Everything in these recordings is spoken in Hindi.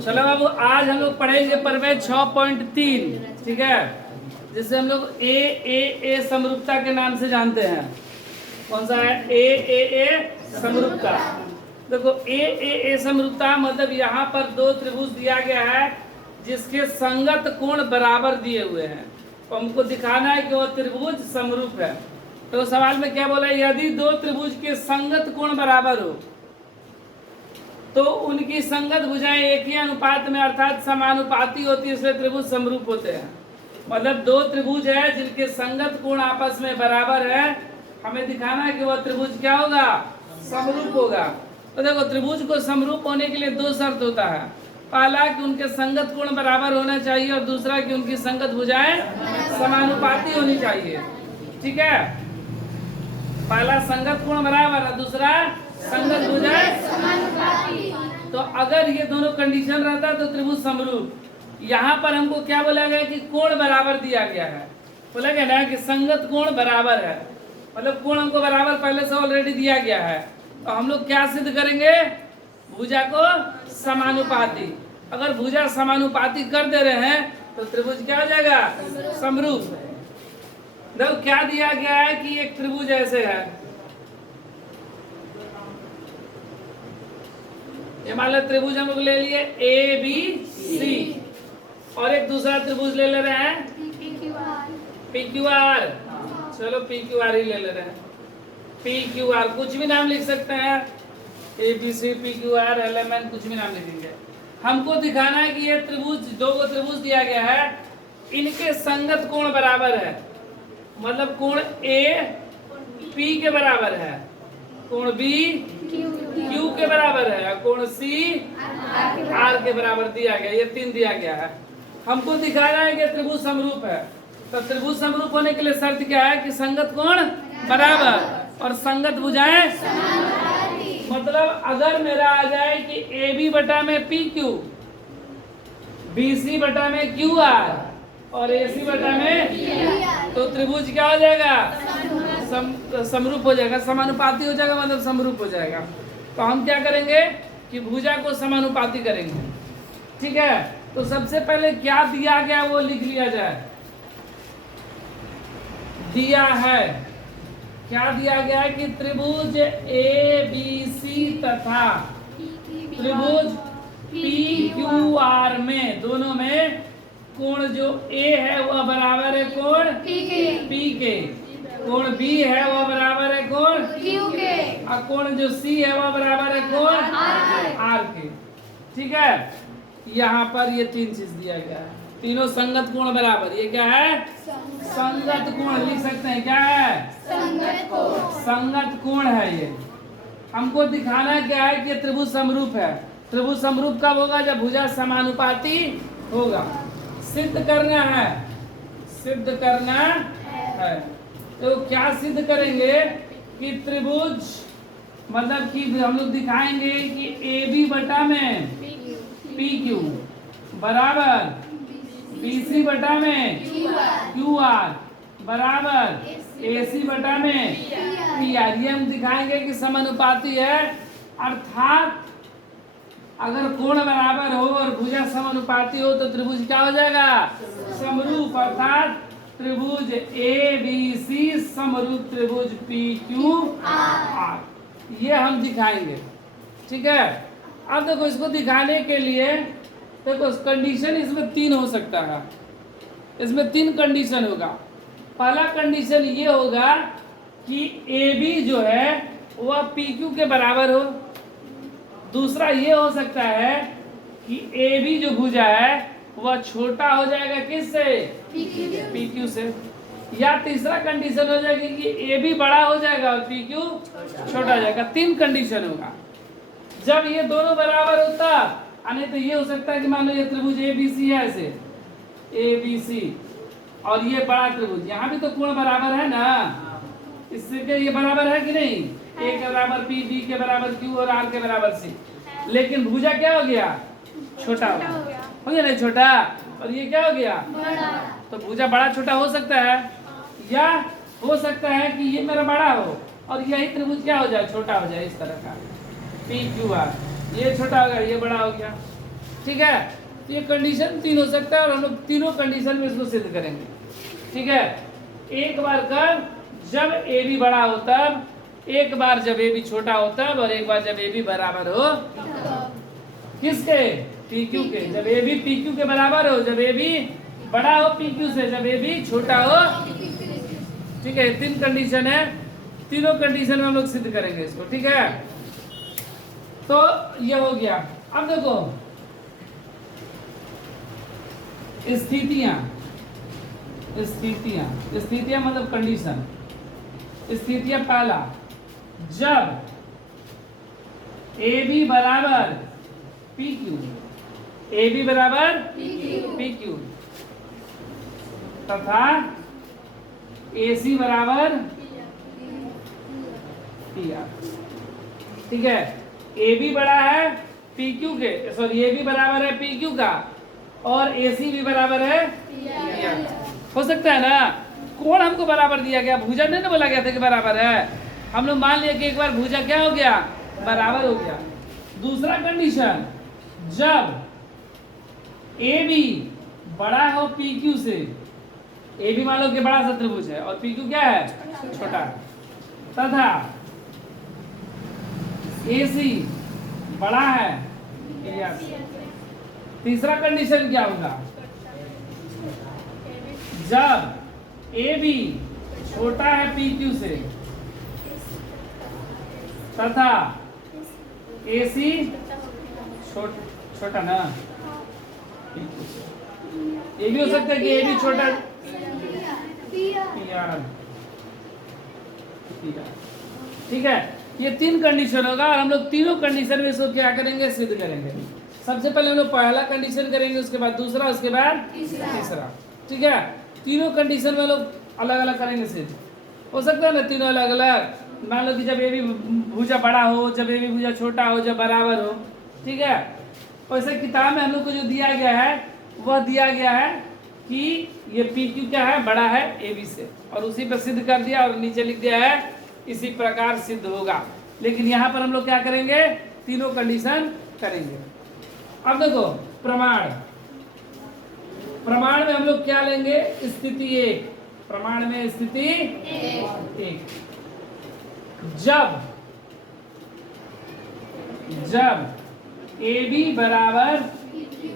चलो बाबू, आज हम लोग पढ़ेंगे प्रमेय 6.3, ठीक है, जिसे हम लोग ए समरूपता के नाम से जानते हैं। कौन सा है? ए समरूपता। देखो ए समरूपता मतलब यहाँ पर दो त्रिभुज दिया गया है जिसके संगत कोण बराबर दिए हुए हैं, तो हमको दिखाना है कि वो त्रिभुज समरूप है। तो सवाल में क्या बोला? यदि दो त्रिभुज के संगत कोण बराबर हो तो उनकी संगत भुजाएं एक ही अनुपात में अर्थात समानुपाती होती है, इसलिए त्रिभुज समरूप होते हैं। मतलब दो त्रिभुज है जिनके संगत कोण आपस में बराबर है, हमें दिखाना है कि वह त्रिभुज क्या होगा? समरूप होगा। तो देखो, त्रिभुज को समरूप होने के लिए दो शर्त होता है। पहला कि उनके संगत कोण बराबर होना चाहिए और दूसरा कि उनकी संगत भुजाएं समानुपाती होनी चाहिए। ठीक है, पहला संगत कोण बराबर है, दूसरा संगत भुजाएं समानुपाती। तो अगर ये दोनों कंडीशन रहता तो त्रिभुज समरूप। यहाँ पर हमको क्या बोला गया कि कोण बराबर दिया गया है, बोला गया ना कि संगत कोण बराबर है, मतलब कोण हमको बराबर पहले से ऑलरेडी दिया गया है। तो हम लोग क्या सिद्ध करेंगे? भुजा को समानुपाती। अगर भुजा समानुपाती कर दे रहे हैं तो त्रिभुज क्या हो जाएगा? समरूप। देखो क्या दिया गया है कि एक त्रिभुज ऐसे है, ये मान लो त्रिभुज हम लोग ले लिए ए बी सी, और एक दूसरा त्रिभुज ले रहे हैं पी क्यू आर। चलो पी क्यू आर ही ले रहे हैं, पी क्यू आर, कुछ भी नाम लिख सकते हैं, A B C P Q R L M N, कुछ भी नाम लिखेंगे। हमको दिखाना है कि ये त्रिभुज, दो को त्रिभुज दिया गया है, इनके संगत कोण बराबर है, मतलब कोण ए पी के बराबर है, कोण बी क्यू के बराबर है, कोण सी आर के बराबर दिया गया। ये तीन दिया गया है। हमको दिखाना है कि त्रिभुज समरूप है। तो त्रिभुज समरूप होने के लिए शर्त क्या है कि संगत कोण बराबर और संगत भुजाएं। मतलब अगर मेरा आ जाए कि ए बी बटा में पी क्यू, बी सी बटा में क्यू आर और ए सी बटा में, तो त्रिभुज क्या हो जाएगा? समरूप हो जाएगा, समानुपाती हो जाएगा, मतलब समरूप हो जाएगा। तो हम क्या करेंगे कि भुजा को समानुपाती करेंगे। ठीक है, तो सबसे पहले क्या दिया गया वो लिख लिया जाए। दिया है, क्या दिया गया है कि त्रिभुज ए बी सी तथा त्रिभुज पी क्यू आर में, दोनों में कोण जो ए है वह बराबर है कोण पी के, कोण बी है वह बराबर है कोण क्यू के, और कोण जो सी है वह बराबर है कोण आर के। ठीक है, यहाँ पर ये तीन चीज दिया गया है, तीनों संगत कोण बराबर। ये क्या है? संगत कोण लिख सकते हैं। क्या है? संगत कोण है। ये हमको दिखाना क्या है कि त्रिभुज समरूप है। त्रिभुज समरूप कब होगा? जब भुजा समानुपाती होगा। सिद्ध करना है, सिद्ध करना है। तो क्या सिद्ध करेंगे कि त्रिभुज, मतलब कि हम लोग दिखाएंगे कि ए बी बटा में पी क्यू बराबर बी सी बटा में क्यू आर बराबर ए सी बटा में पी आर। ये हम दिखाएंगे कि समानुपाती है, अर्थात अगर कोण बराबर हो और भुजा समानुपाती हो तो त्रिभुज क्या हो जाएगा? समरूप, अर्थात त्रिभुज ए बी सी समरूप त्रिभुज पी क्यू आर। ये हम दिखाएंगे। ठीक है, अब देखो इसको दिखाने के लिए देखो कंडीशन इसमें तीन हो सकता है, इसमें तीन कंडीशन होगा। पहला कंडीशन ये होगा कि ए बी जो है वह पी क्यू के बराबर हो। दूसरा ये हो सकता है कि ए बी जो भुजा है वह छोटा हो जाएगा किससे? पी क्यू से। या तीसरा कंडीशन हो जाएगी कि ए बी बड़ा हो जाएगा और पी क्यू छोटा हो जाएगा। तीन कंडीशन होगा। जब ये दोनों बराबर होता, नहीं तो ये हो सकता है कि मान लो ये त्रिभुज ए बी सी है, ऐसे ए बी सी, और ये बड़ा त्रिभुज, यहाँ भी तो कोण बराबर है ना, इससे ये बराबर है कि नहीं? ए के बराबर पी, बी के बराबर क्यू और आर के बराबर सी। लेकिन भुजा क्या हो गया? छोटा हो गया, नहीं छोटा, और ये क्या हो गया? बड़ा। तो भुजा बड़ा छोटा हो सकता है, या हो सकता है कि ये मेरा बड़ा हो और यही त्रिभुज क्या हो जाए? छोटा हो जाए, इस तरह का पी क्यू आर। ये छोटा हो गया, ये बड़ा हो गया। ठीक है, तो ये कंडीशन 3 हो सकता है और हम लोग तीनों कंडीशन में इसको सिद्ध करेंगे। ठीक है, एक बार कर जब ए बी बड़ा हो तब, एक बार जब ए बी छोटा हो तब, और एक बार जब ए बी बराबर हो किसके, पी क्यू के। जब ए बी पी क्यू के बराबर हो, जब ए बी बड़ा हो पी क्यू से, जब ए बी छोटा हो। ठीक है, 3 कंडीशन है, तीनों कंडीशन में हम लोग सिद्ध करेंगे इसको। ठीक है, तो ये हो गया। अब देखो स्थितियां, स्थितियां मतलब कंडीशन। स्थितियां पहला, जब ए बी बराबर पी क्यू, ए बी बराबर पी क्यू तथा ए सी बराबर पी आर। ठीक है, ए बी बड़ा है पी क्यू के, सॉरी ए बी बराबर है पी क्यू का और ए सी भी बराबर है पी आर। हो सकता है ना, कोण हमको बराबर दिया गया, भुजा नहीं ना बोला गया था कि बराबर है। हम लोग मान लिया कि एक बार भुजा क्या हो गया, बराबर हो गया। दूसरा कंडीशन, जब ए बी बड़ा हो पी क्यू से, ए बी मान लो कि बड़ा सा त्रिभुज है और पी क्यू क्या है, छोटा, तथा ए सी बड़ा है पी आर। तीसरा कंडीशन क्या होगा, जब ए बी छोटा है पी क्यू से तथा ए सी छोटा ना, ये भी हो सकता है कि ए बी छोटा पी आर। ठीक है, ये 3 कंडीशन होगा और हम लोग तीनों कंडीशन में इसको क्या करेंगे, सिद्ध करेंगे। सबसे पहले हम लोग पहला कंडीशन करेंगे, उसके बाद दूसरा, उसके बाद तीसरा। ठीक है, तीनों कंडीशन में लोग अलग अलग करेंगे सिद्ध। हो सकता है ना तीनों अलग अलग, मान लो कि जब ए बी भुजा बड़ा हो, जब ए बी भुजा छोटा हो, जब बराबर हो। ठीक है, वैसे किताब में हम लोग को जो दिया गया है वह दिया गया है कि ये पी क्यू क्या है, बड़ा है ए बी से, और उसी पर सिद्ध कर दिया और नीचे लिख दिया है इसी प्रकार सिद्ध होगा। लेकिन यहाँ पर हम लोग क्या करेंगे, तीनों कंडीशन करेंगे। अब देखो प्रमाण, प्रमाण में हम लोग क्या लेंगे, स्थिति 1। प्रमाण में स्थिति 1, जब ए बी बराबर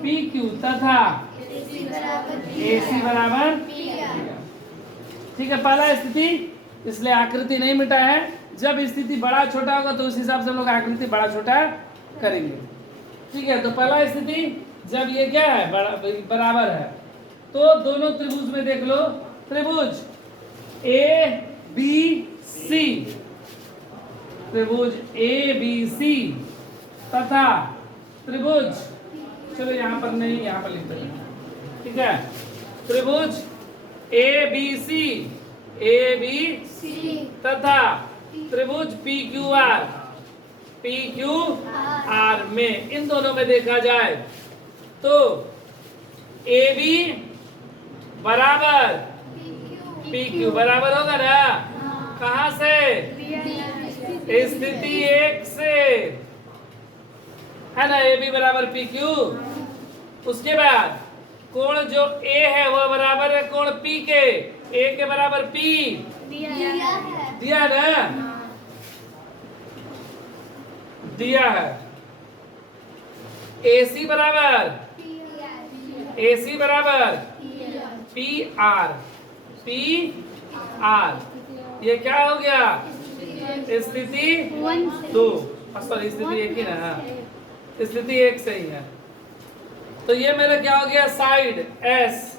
पी क्यू तथा ए सी बराबर। ठीक है, पहला स्थिति, इसलिए आकृति नहीं मिटा है। जब स्थिति बड़ा छोटा होगा तो उस हिसाब से हम लोग आकृति बड़ा छोटा करेंगे। ठीक है, तो पहला स्थिति जब ये क्या है, बराबर है, तो दोनों त्रिभुज में देख लो, त्रिभुज ए बी सी, त्रिभुज ए बी सी तथा त्रिभुज, चलो यहाँ पर नहीं, यहाँ पर लिख देंगे। ठीक है, त्रिभुज ए बी सी तथा त्रिभुज पी क्यू आर में, इन दोनों में देखा जाए तो ए बी बराबर पी क्यू बराबर होगा ना, कहाँ से, स्थिति 1 से, है ना, ए बी बराबर पी क्यू। उसके बाद कोण जो ए है वह बराबर है कोण पी के, ए के बराबर पी दिया ना, दिया है। ए सी बराबर पी आर, ये क्या हो गया, स्थिति 2, सॉरी स्थिति 1 ही ना, स्थिति 1 से ही है। तो ये मेरा क्या हो गया, साइड एस,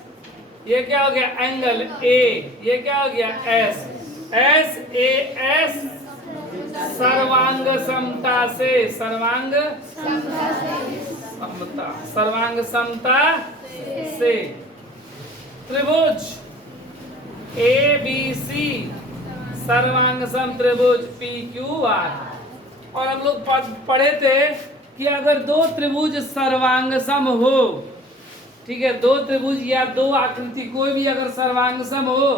ये क्या हो गया, एंगल ए, ये क्या हो गया, एस ए एस, सर्वांग समता से, सर्वांग समता से त्रिभुज ए बी सी, सर्वांग सम त्रिभुज पी क्यू आर। और हम लोग पढ़े थे कि अगर 2 त्रिभुज सर्वांग सम हो, ठीक है, 2 त्रिभुज या 2 आकृति कोई भी अगर सर्वांग सम हो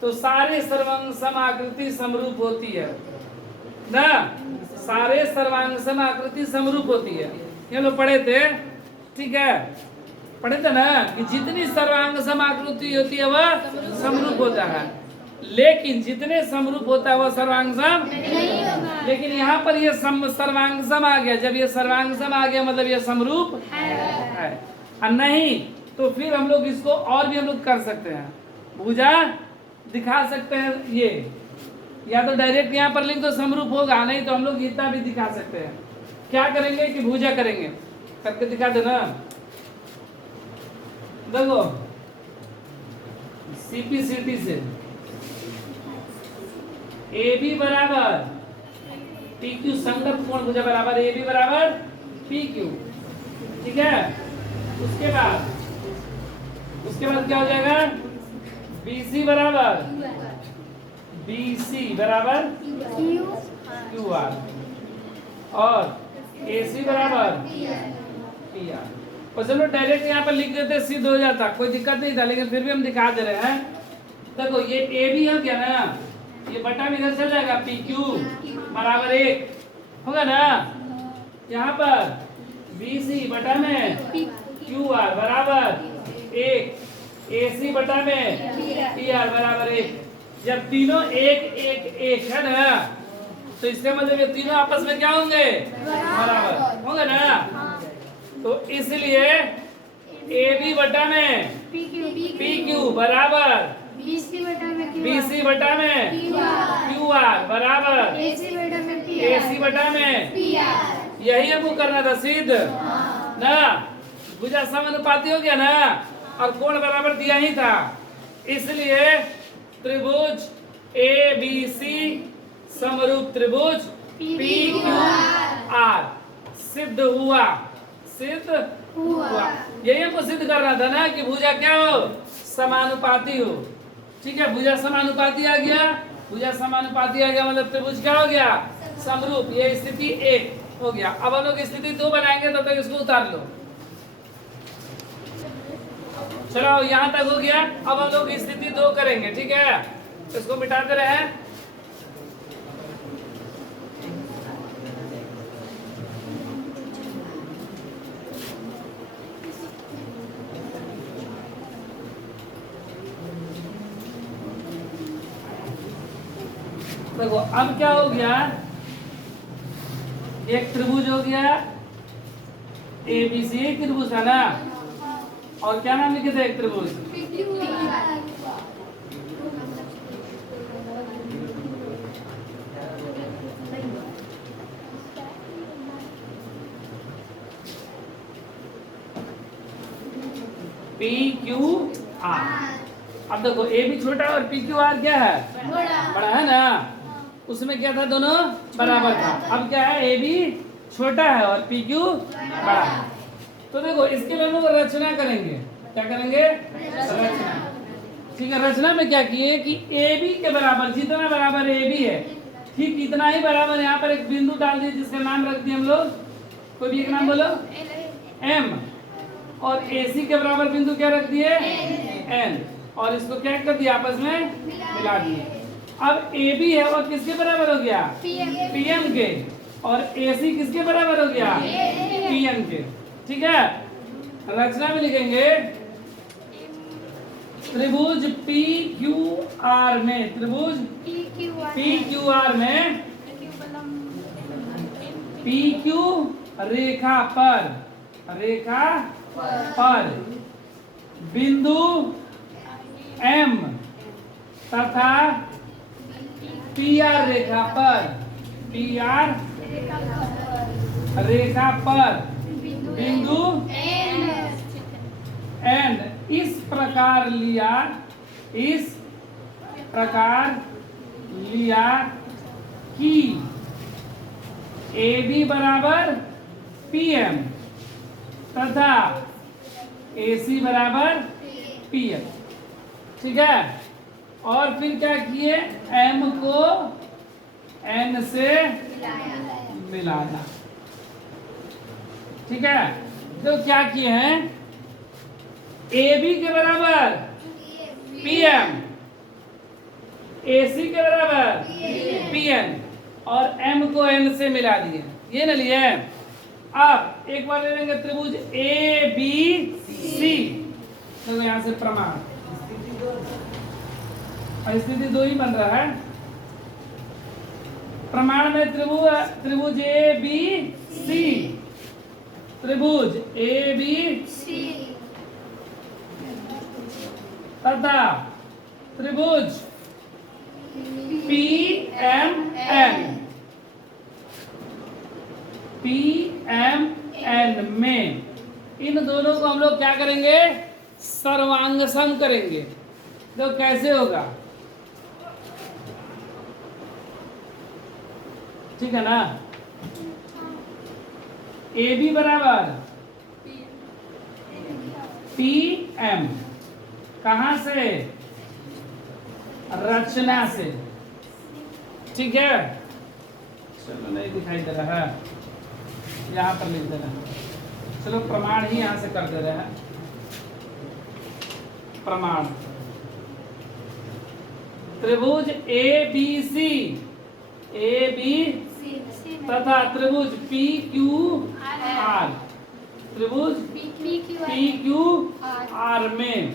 तो सारे सर्वांग सम आकृति समरूप होती है ना, सारे सर्वांग सम आकृति समरूप होती है, ये लोग पढ़े थे, ठीक है, पढ़े थे ना कि जितनी सर्वांग सम आकृति होती है वह समरूप होता है, लेकिन जितने समरूप होता है वह सर्वांग सम नहीं होगा। लेकिन यहाँ पर ये सर्वांग सम आ गया, जब ये सर्वांग सम आ गया मतलब ये समरूप है, और नहीं तो फिर हम लोग इसको और भी हम लोग कर सकते हैं, भुजा दिखा सकते हैं, ये या तो डायरेक्ट यहाँ पर लिख दो समरूप होगा, नहीं तो हम लोग इतना भी दिखा सकते हैं। क्या करेंगे कि भुजा करेंगे, करके दिखा देना। देखो सीपीसीटी से ए बी बराबर पी क्यू संगत कोण भुजा बराबर ए बी बराबर पी क्यू, ठीक है। उसके बाद क्या हो जाएगा, BC बराबर क्यू आर और AC बराबर पी आर। और चलो डायरेक्ट यहाँ पर लिख देते सिद्ध हो जाता, कोई दिक्कत नहीं था, लेकिन फिर भी हम दिखा दे रहे हैं। देखो ये ए बी हो गया ना, ये बटा में इधर चल जाएगा, पी क्यू बराबर 1 होगा ना, यहाँ पर BC बटा में क्यू आर बराबर 1, AC बटा में पी आर बराबर 1। जब तीनों 1 है ना, तो इसका मतलब ये तीनों आपस में क्या होंगे, बराबर होंगे ना। तो इसलिए AB बटा में PQ बराबर BC बटा में QR बराबर AC बटा में, यही हमको करना था सिद्ध ना। भुजा समानुपाती हो गया ना, और कोण बराबर दिया ही था, इसलिए त्रिभुज ABC समरूप त्रिभुज PQR सिद्ध हुआ, यही हमको सिद्ध करना था ना कि भुजा क्या हो, समानुपाती हो, ठीक है। भुजा समानुपाती आ गया, भुजा समानुपाती आ गया मतलब त्रिभुज क्या हो गया, समरूप। ये स्थिति 1 हो गया। अब हम लोग स्थिति 2 बनाएंगे, तब तक इसको उतार लो। चलो यहाँ तक हो गया, अब हम लोग स्थिति 2 करेंगे, ठीक है। इसको मिटाते रहे। देखो अब क्या हो गया, एक त्रिभुज हो गया ABC, एक त्रिभुज है ना, और क्या नाम लिखे थे एक त्रिभुज, PQR। अब देखो ए भी छोटा और PQR क्या है, बड़ा है ना, उसमें क्या था, दोनों बराबर था। अब क्या है, ए भी छोटा है और PQ बड़ा है। तो देखो इसके लिए हम लोग रचना करेंगे, क्या करेंगे, रचना, ठीक है। रचना में क्या किए कि AB के बराबर, जितना बराबर AB है ठीक इतना ही बराबर यहाँ पर एक बिंदु डाल दिए, जिसका नाम रख दिए हम लोग, कोई भी एक नाम बोलो, M, और AC के बराबर बिंदु क्या रख दिए, N, और इसको क्या कर दिया, आपस में मिला दिए। अब AB है और किसके बराबर हो गया, PM के, और AC किसके बराबर हो गया, PM के, ठीक है। रचना में लिखेंगे त्रिभुज PQR में, त्रिभुज PQR में PQ रेखा पर बिंदु M तथा PR रेखा पर बिंदु N इस प्रकार लिया कि AB बराबर PM तथा AC बराबर PM, ठीक है। और फिर क्या किए, M को N से मिलाया, ठीक है। तो क्या किए हैं, AB के बराबर PM, AC के बराबर PN, और एम को एन से मिला दिए, ये ना लिए। अब एक बार ले लेंगे त्रिभुज ए बी सी, तो यहां से प्रमाण, स्थिति दो ही बन रहा है। प्रमाण में त्रिभुज ए बी सी, त्रिभुज ए बी सी तथा त्रिभुज पी एम एन में, इन दोनों को हम लोग क्या करेंगे, सर्वांग सम करेंगे। तो कैसे होगा, ठीक है ना। ए बी बराबर पी एम, कहां से, रचना से, ठीक है। चलो नहीं दिखाई दे रहा है, यहां पर लिख दे रहा है। चलो प्रमाण ही यहां से कर दे रहे हैं। प्रमाण त्रिभुज ए बी सी, ए बी तथा त्रिभुज पी क्यू आर, त्रिभुज पी क्यू आर में,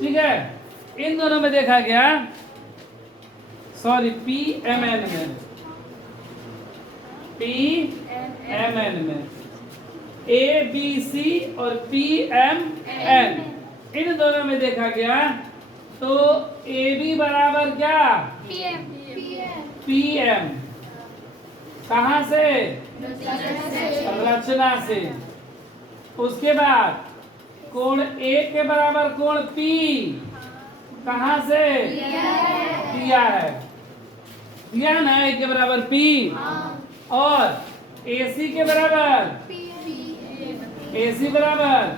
ठीक है। इन दोनों में देखा गया, सॉरी पी एम एन में, पी एम एन में ए बी सी और पी एम एन, इन दोनों में देखा गया तो ए बी बराबर क्या, पी एम, कहां से, रचना से। उसके बाद कोण ए के बराबर कोण पी, कहां से, दिया है, दिया ना, ए के बराबर पी, और ए सी के बराबर, ए सी बराबर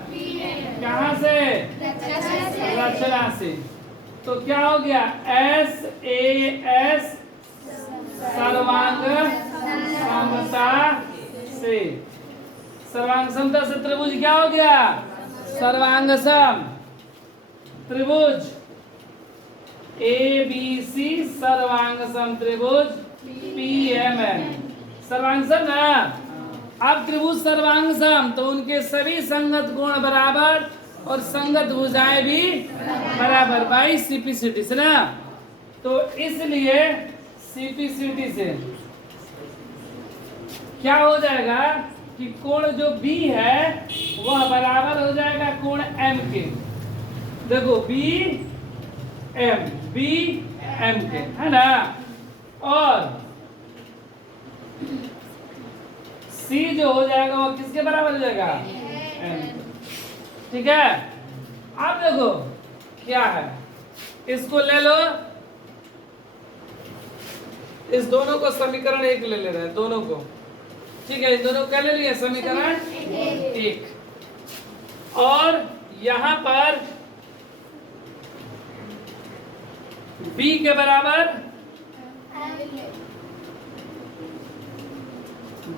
कहां से, रचना से। तो क्या हो गया, एस ए एस सर्वांग समता से, सर्वांग समता से त्रिभुज क्या हो गया, सर्वांग सम। त्रिभुज ए बी सी सर्वांग सम त्रिभुज पी एम एन, सर्वांग सम ना। अब त्रिभुज सर्वांग सम तो उनके सभी संगत कोण बराबर और संगत भुजाएं भी बराबर बाई सीपीसीटी से ना। तो इसलिए सीपीसीटी से क्या हो जाएगा कि कोण जो बी है वह बराबर हो जाएगा कोण एम के। देखो बी एम के है ना, और सी जो हो जाएगा वो किसके बराबर हो जाएगा, एम, ठीक है। अब देखो क्या है, इसको ले लो, इस दोनों को समीकरण एक ले रहे हैं, दोनों को, ठीक है। इन दोनों को क्या ले लिया, समीकरण एक, और यहां पर b के बराबर,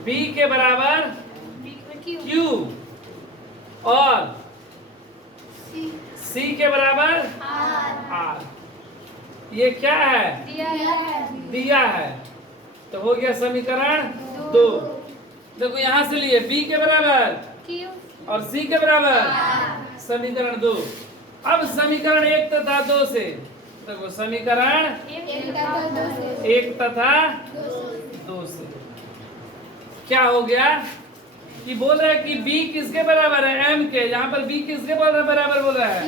b के बराबर q, और c के बराबर r, ये क्या है, दिया है। तो हो गया समीकरण दो। देखो यहां से लिए b के बराबर और c के बराबर, समीकरण दो। अब समीकरण एक तथा दो से, देखो समीकरण एक तथा दो से क्या हो गया कि बोल रहा है कि b किसके बराबर है, m के। यहाँ पर b किसके बराबर बोल रहा है,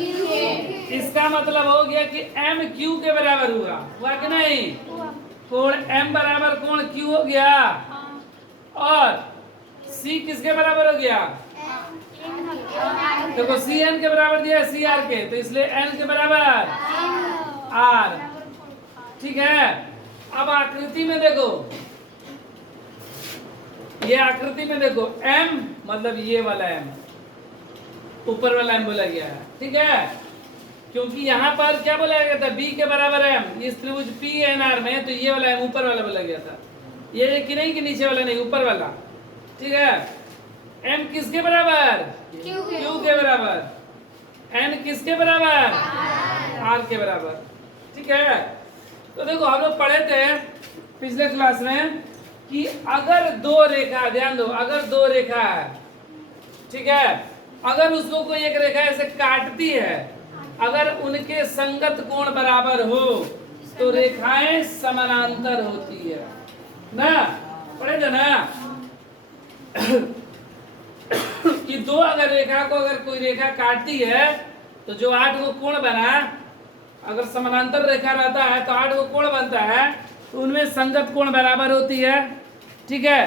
इसका मतलब हो गया कि m q के बराबर हुआ कि नहीं। कोण m बराबर कोण q हो गया, और c किसके बराबर हो गया, देखो c n के बराबर दिया है c r के, तो इसलिए n के बराबर r, ठीक है। अब आकृति में देखो, ये आकृति में देखो m मतलब ये वाला m, ऊपर वाला m बोला गया है, ठीक है। क्योंकि यहाँ पर क्या बोला गया था, b के बराबर m, इस त्रिभुज पी एन आर में, तो ये वाला m ऊपर वाला बोला गया था, ये कि नहीं कि नीचे वाला नहीं, ऊपर वाला, ठीक है। m किसके बराबर, q के बराबर, n किसके बराबर, r के बराबर, ठीक है। तो देखो हम लोग पढ़े थे पिछले क्लास में कि अगर दो रेखा, ध्यान दो, अगर दो रेखा है, ठीक है, अगर उसको कोई एक रेखा ऐसे काटती है, अगर उनके संगत कोण बराबर हो तो रेखाएं समानांतर होती है ना, पढ़े थे ना कि दो अगर रेखा को अगर कोई रेखा काटती है तो जो 8 को कोण बना, अगर समानांतर रेखा रहता है तो 8 को कोण बनता है, तो उनमें संगत कोण बराबर होती है, ठीक है,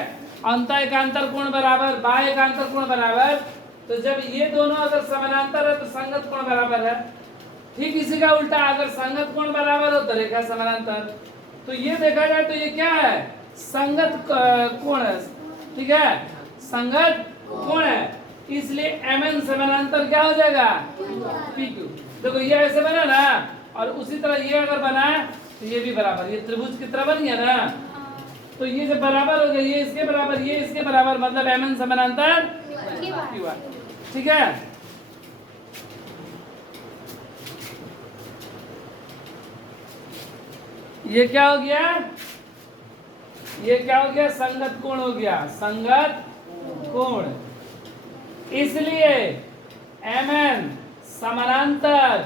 अंत एकांतर कोण बराबर, बाह्य एकांतर कोण बराबर। तो जब ये दोनों अगर समानांतर है तो संगत कोण बराबर है। ठीक इसी का उल्टा, अगर संगत कोण बराबर हो तो रेखा समानांतर। तो ये देखा जाए तो ये क्या है, संगत कोण है, ठीक है, संगत कोण है, इसलिए mn समानांतर क्या हो जाएगा, PQ। देखो ये ऐसे बना ना, और उसी तरह ये अगर बना तो ये भी बराबर, ये त्रिभुज की तरह बन गया ना, तो ये जब बराबर हो गया, ये इसके बराबर, ये इसके बराबर, मतलब mn समानांतर QR, ठीक है। ये क्या हो गया, ये क्या हो गया, संगत कोण हो गया, संगत कोण। इसलिए mn समानांतर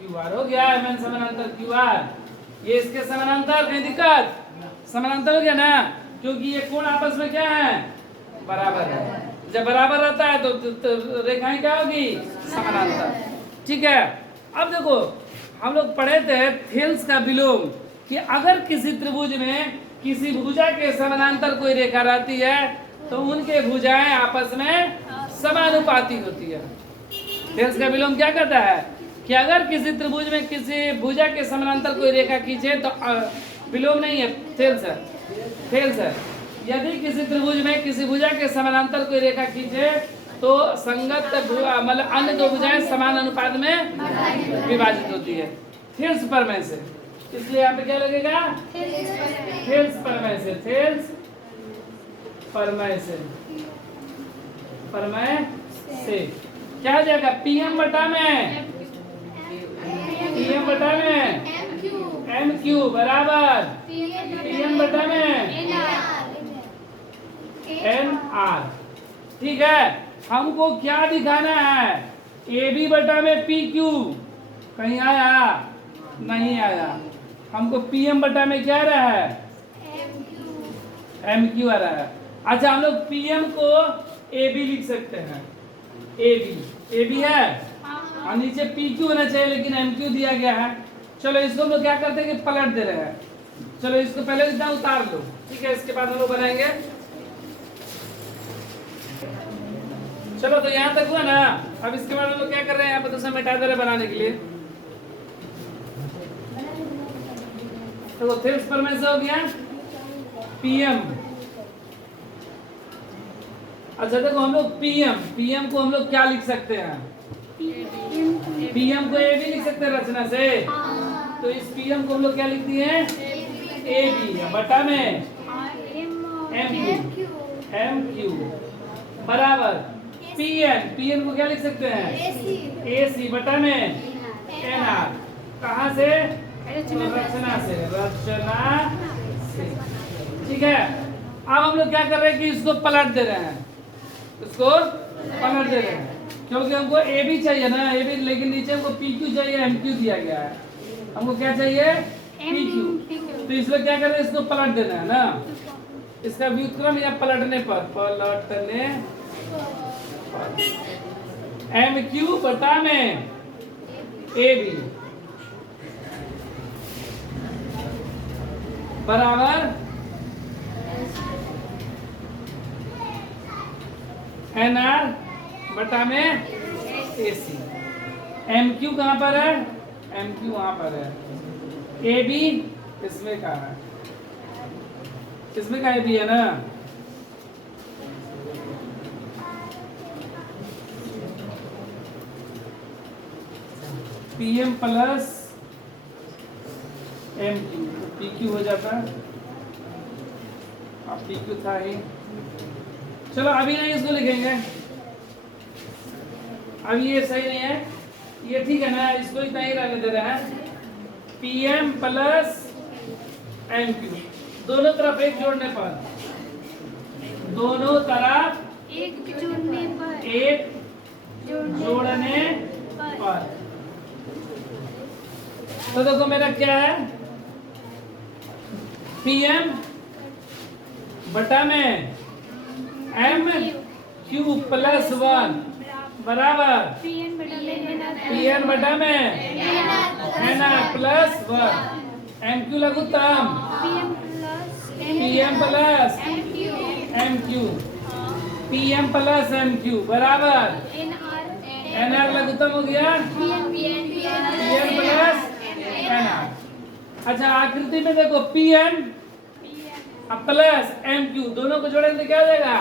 QR हो गया, mn समानांतर QR, ये इसके समानांतर, कहीं दिक्कत, समानांतर हो गया ना, क्योंकि ये कोण आपस में क्या है, बराबर है। जब बराबर रहता है तो रेखाएं क्या होगी, समानांतर, ठीक है। अब देखो हम लोग पढ़े थे थेल्स का विलोम, कि अगर किसी त्रिभुज में किसी भुजा के समानांतर कोई रेखा रहती है तो उनके भुजाएं आपस में समानुपाती होती है। थेल्स का विलोम क्या कहता है कि अगर किसी त्रिभुज में किसी भुजा के समानांतर कोई रेखा खींचे तो विलोम नहीं है, थेल्स है, थेल्स है। यदि किसी त्रिभुज में किसी भुजा के समानांतर कोई रेखा खींचे तो संगत मतलब अन्य दो भुजाएं समान अनुपात में विभाजित होती है, थेल्स प्रमेय से। इसलिए यहाँ पे क्या लगेगा, थेल्स प्रमेय से, थेल्स प्रमेय से, प्रमेय से क्या हो जाएगा, PM बटा में, PM बटा में MQ बराबर PM बटा में NR, ठीक है। हमको क्या दिखाना है, AB बटा में PQ, कहीं आया, नहीं आया, हमको PM बटा में क्या रहा है, MQ आ रहा है। अच्छा हम लोग PM को AB लिख सकते हैं, AB है, और नीचे PQ होना चाहिए, लेकिन MQ दिया गया है। चलो इसको हम लोग क्या करते हैं कि पलट दे रहे हैं, चलो इसको पहले इतना उतार लो, ठीक है, इसके बाद हम लोग बनाएंगे। चलो तो यहाँ तक हुआ ना, अब इसके बाद हम लोग क्या कर रहे हैं, यहाँ पर दूसरा मिटा दे रहे बनाने के लिए। तो थेल्स प्रमेय से हो गया PM। अच्छा देखो हम लोग PM को हम लोग क्या लिख सकते हैं, PM को AB लिख सकते हैं रचना से, तो इस PM को हम लोग क्या लिख दिए हैं, AB बटा में MQ बराबर PN को क्या लिख सकते हैं, AC बटा में NR, कहाँ से, रचना से, रचना से, ठीक है। अब हम लोग क्या कर रहे हैं कि इसको पलट दे रहे हैं, इसको पलट दे रहे हैं, क्योंकि हमको AB चाहिए ना, AB, लेकिन नीचे हमको PQ चाहिए, MQ दिया गया है, हमको क्या चाहिए, PQ। तो इसलिए क्या कर रहे हैं, इसको पलट देना है ना, इसका व्युत्क्रम या पलटने पर, पलटने MQ बटा में AB बराबर NR बटा में AC। MQ कहाँ पर है, MQ वहां पर है, AB इसमें कहाँ है, इसमें का AB है ना, PM प्लस MQ, PQ हो जाता है, अब PQ था ही। चलो अभी नहीं इसको लिखेंगे, अभी ये सही नहीं है, ये ठीक है ना, इसको इतना ही रहने दे रहे हैं, PM प्लस MQ, दोनों तरफ एक जोड़ने पर, दोनों तरफ एक जोड़ने पर, एक जोड़ने पर। तो देखो मेरा क्या है, PM बटा में MQ प्लस 1 बराबर पीएन बटा में NR plus 1। MQ लघुत्तम PM plus MQ, PM plus MQ बराबर NR लघुत्तम हो गया PM प्लस NR। अच्छा आकृति में देखो PM प्लस MQ दोनों को जोड़ेंगे तो क्या हो जाएगा,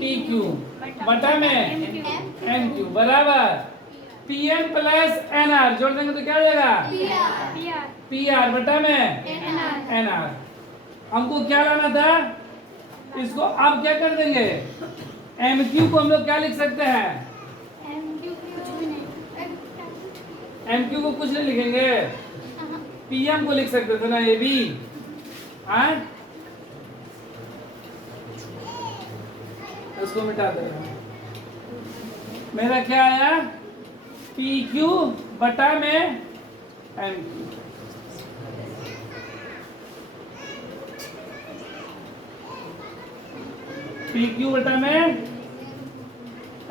PQ बटा में MQ बराबर PM प्लस NR जोड़ देंगे तो क्या हो जाएगा, PR बटा में NR। हमको क्या लाना था, इसको अब क्या कर देंगे, MQ को हम लोग क्या लिख सकते हैं, MQ को कुछ नहीं लिखेंगे, PM को लिख सकते थे ना, ये भी इसको मिटा देगा। मेरा क्या आया, PQ बटा में MQ। PQ बटा में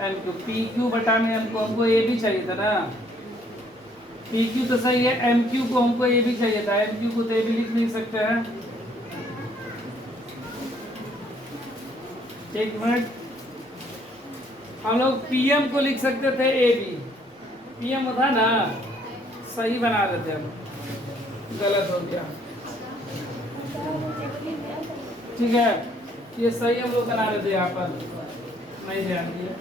MQ, PQ बटा में हमको ये भी चाहिए था ना, PQ तो सही है, MQ को हमको ये भी चाहिए था, MQ को तो ये भी लिख नहीं सकते हैं। एक मिनट, हम लोग PM को लिख सकते थे AB, PM था ना, सही बना रहे थे हम, गलत हो गया, ठीक है, ये सही हम लोग बना रहे थे, यहाँ पर नहीं ध्यान दिया।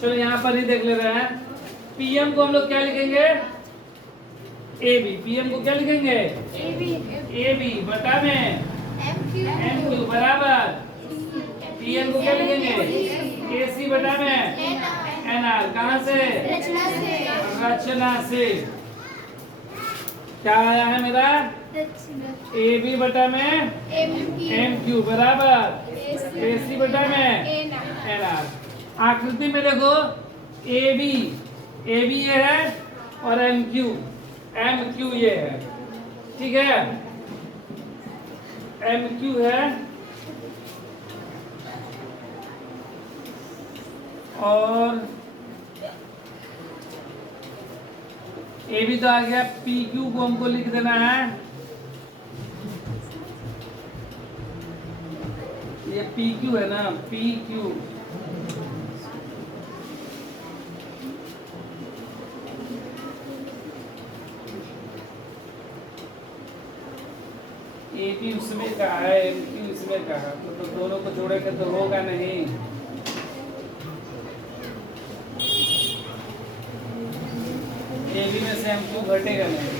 चलो यहाँ पर ही देख ले रहे हैं, PM को हम लोग क्या लिखेंगे, AB, PM को क्या लिखेंगे, AB बटा में MQ बराबर PM को क्या लिखेंगे, AC बटा में NR। कहाँ से, रचना से। क्या आया है मेरा, AB बटा में MQ बराबर AC बटा में NR। आकृति में देखो AB ये है और MQ ये है, ठीक है, MQ है और AB तो आ गया, PQ को हमको लिख देना है, ये PQ है ना, PQ AB उसमें का है, MQ इसमें का है, तो दोनों को जोड़ेंगे तो होगा नहीं, AB में से MQ घटेगा नहीं,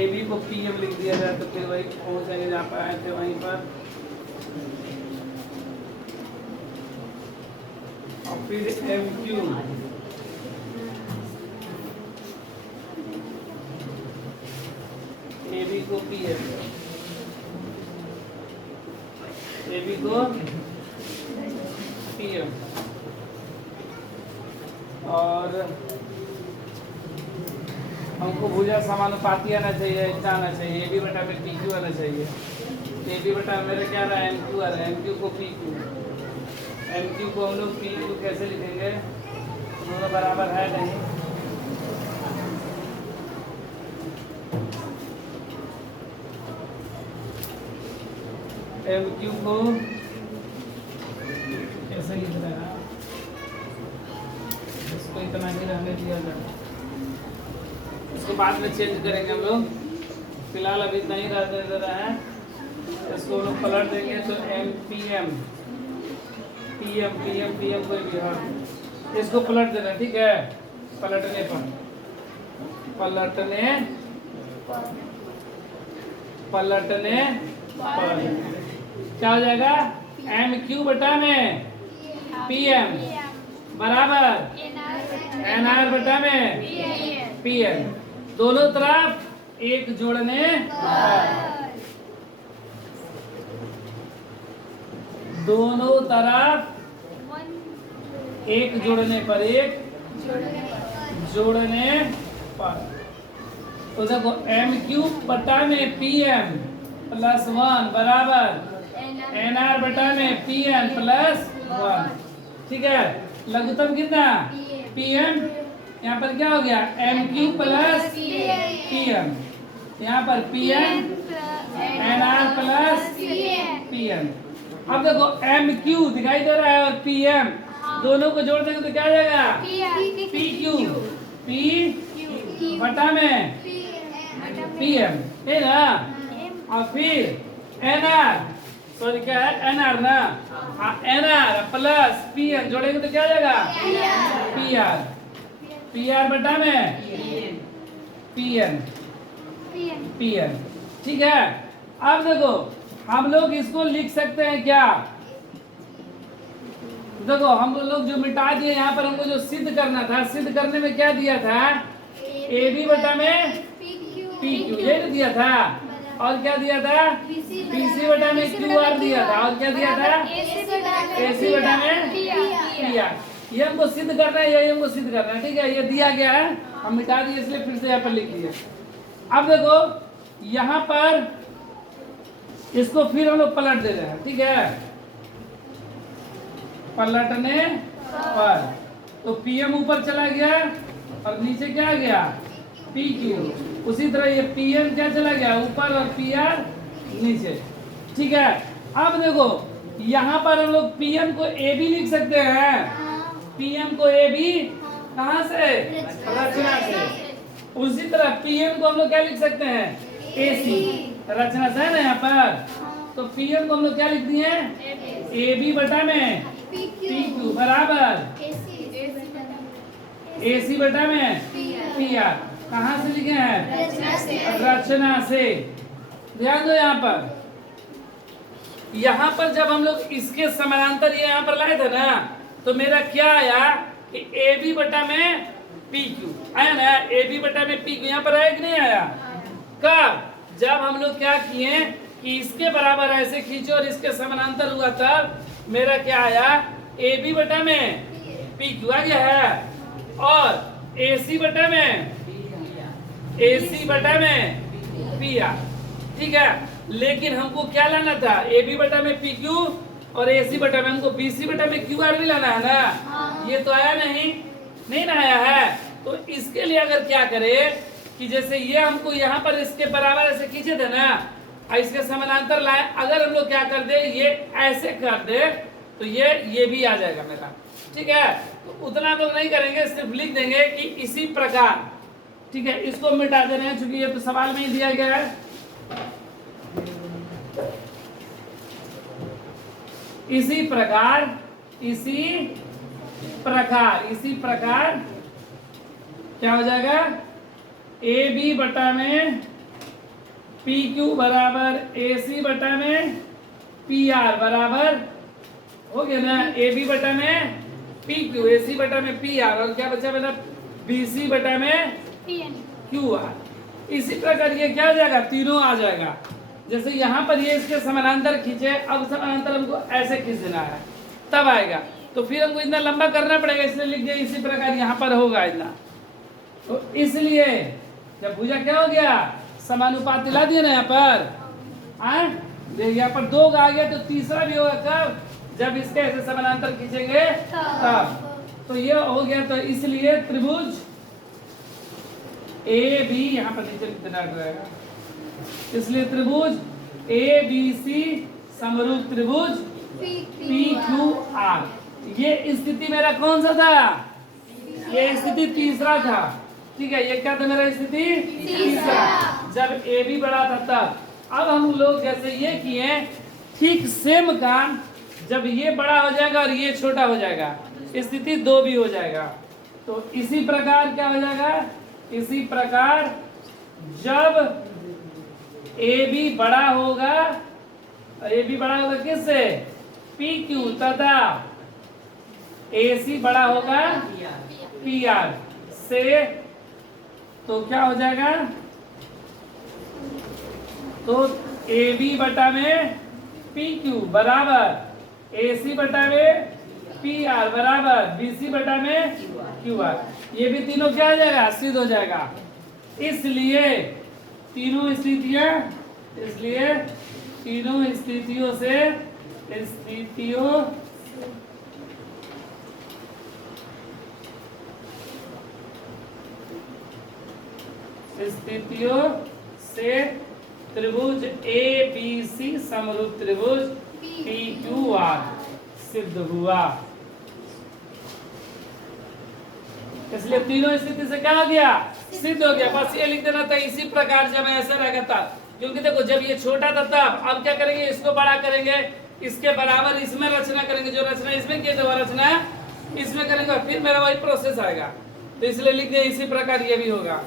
AB को PM लिख दिया जाए तो फिर वही पहुंचेंगे जहाँ पर आए थे वहीं पर, और फिर MQ AB को PM, AB को PM, और हमको भुजा समानुपाती आना चाहिए, इतना आना चाहिए, AB बटा में PQ आना चाहिए, AB बटा मेरे क्या रहा है, MQ आ रहा है, MQ को PQ, MQ को हम लोग PQ कैसे लिखेंगे, दोनों बराबर है नहीं, MQ को कैसे लिखना है, इसको इतना ही रहने दिया जाए, इसको बाद में चेंज करेंगे हम लोग, फिलहाल अभी इतना ही रहने दे रहा है, इसको हम लोग पलट देंगे तो MPM PM कोई भी, हाँ इसको पलट देना, ठीक है, पलटने पर क्या हो जाएगा, MQ बटा में PM बराबर NR बटा में PM, दोनों तरफ एक जोड़ने पर, दोनों तरफ एक जोड़ने पर, एक जोड़ने पर। तो देखो एम क्यूब बटा में पी एम प्लस 1 बराबर एन आर बटा में पी एन प्लस 1। ठीक है, लघुत्तम कितना पी एम, यहाँ पर क्या हो गया M cube plus P M, यहाँ पर P N N R plus P N. अब देखो एम क्यू दिखाई दे रहा है और पी एम, दोनों को जोड़ देंगे तो क्या आ जाएगा पी क्यू, पी बटा में पी एम, है ना। और फिर एन आर, सॉरी क्या है एन आर ना, N R plus P N जोड़ेंगे तो क्या आ जाएगा पी आर, पी आर बटा में पी एन, पी एन। ठीक है, अब देखो हम लोग इसको लिख सकते हैं क्या, देखो हम लोग जो मिटा दिए, यहाँ पर हमको जो सिद्ध करना था, सिद्ध करने में क्या दिया था ए बी बटा में पी क्यू, ये दिया था। और क्या दिया था पी सी बटा में क्यू आर दिया था। और क्या दिया था ए सी बटा में पी आर। ये हमको सिद्ध करना है, यही हमको सिद्ध करना है। ठीक है, ये दिया गया है, हम मिटा दिए इसलिए फिर से यहाँ पर लिख दिया। अब देखो यहाँ पर इसको फिर हम लोग पलट दे रहे हैं। ठीक है, पलटने पर तो पीएम ऊपर चला गया और नीचे क्या आ गया पी क्यू। उसी तरह ये पीएम क्या चला गया ऊपर और पी आर नीचे। ठीक है, अब देखो यहाँ पर हम लोग पीएम को ए बी लिख सकते हैं। पीएम को ए बी कहाँ से रचना से। उसी तरह पीएम को हम लोग क्या लिख सकते हैं ए सी, रचना से है ना यहाँ पर। तो पीएम को हम लोग क्या लिख दिए ए बी बटा में पी क्यू बराबर ए सी बटा में पी आर। कहाँ से लिखे हैं रचना से। ध्यान दो यहाँ पर जब हम लोग इसके समानांतर ये यहाँ पर लाए थे ना, तो मेरा क्या आया कि ए बी बटा में पी क्यू आया ना। ए बी बटा में पी क्यू यहाँ पर आया कि नहीं आया। कब जब हम लोग क्या किए कि इसके बराबर ऐसे खींचे और इसके समानांतर हुआ, तब मेरा क्या आया ए बी बटा में पी क्यू आ गया है और ए सी बटा में पी आर। ठीक है, लेकिन हमको क्या लाना था ए बी बटा में पी क्यू और ए सी बटा में हमको बी सी बटा में क्यू आर भी लाना है ना। ये तो आया नहीं ना आया है। तो इसके लिए अगर क्या करे कि जैसे ये हमको यहाँ पर इसके बराबर ऐसे खींचे थे ना, इसके समानांतर लाए, अगर हम लोग क्या कर दे ये ऐसे कर दे तो ये भी आ जाएगा मेरा। ठीक है, तो उतना हम लोग नहीं करेंगे, सिर्फ लिख देंगे कि इसी प्रकार। ठीक है, इसको मिटा दे रहे हैं क्योंकि ये तो सवाल में ही दिया गया है। इसी प्रकार क्या हो जाएगा ए बी बटा में पी क्यू बराबर ए सी बटा में पी आर बराबर हो गया ना। ए बी बटा में पी क्यू, ए सी बटा में पी आर, और क्या बचा मेरा बी सी बटा में क्यू आर। इसी प्रकार ये क्या हो जाएगा तीनों आ जाएगा। जैसे यहाँ पर ये इसके समानांतर खींचे, अब समानांतर हमको ऐसे खींच देना है तब आएगा। तो फिर हमको इतना लंबा करना पड़ेगा, इसलिए लिख दिया इसी प्रकार यहाँ पर होगा इतना। तो इसलिए जब भुजा क्या हो गया समानुपात ला दिया ना यहाँ पर, देखिए यहाँ पर 2 आ गया, तो तीसरा भी होगा कब जब इसके ऐसे समानांतर खींचेंगे तब। तो ये हो गया। तो इसलिए त्रिभुज ए बी यहाँ पर नीचे लिखना रहेगा, इसलिए त्रिभुज ए बी सी समरूप त्रिभुज पी क्यू आर। ये स्थिति मेरा कौन सा था, ये स्थिति तीसरा था। ठीक है, ये क्या था मेरा स्थिति तीसरा, जब ए बी बड़ा था तब। अब हम लोग जैसे ये किए ठीक सेम काम, जब ये बड़ा हो जाएगा और ये छोटा हो जाएगा, स्थिति 2 भी हो जाएगा। तो इसी प्रकार क्या हो जाएगा, इसी प्रकार जब ए बी बड़ा होगा, ए बी बड़ा होगा किससे पी क्यू, तथा ए सी बड़ा होगा पी आर से, तो क्या हो जाएगा, तो ए बी बटा में पी क्यू बराबर ए सी बटा में पी आर बराबर बी सी बटा में क्यू आर। ये भी तीनों क्या हो जाएगा, सिद्ध हो जाएगा। इसलिए तीनों स्थितियों से त्रिभुज ए बी सी समरूप त्रिभुज पी क्यू आर सिद्ध हुआ। इसलिए तीनों स्थिति से क्या हो गया, सिद्ध हो गया। बस ये लिख देना था इसी प्रकार जब ऐसा रहेगा तब, क्योंकि देखो जब ये छोटा था तब, अब क्या करेंगे, इसको बड़ा करेंगे, इसके बराबर इसमें रचना करेंगे, जो रचना इसमें किए थे वो रचना इसमें करेंगे, फिर मेरा वही प्रोसेस आएगा। तो इसलिए लिख दिया इसी प्रकार ये भी होगा।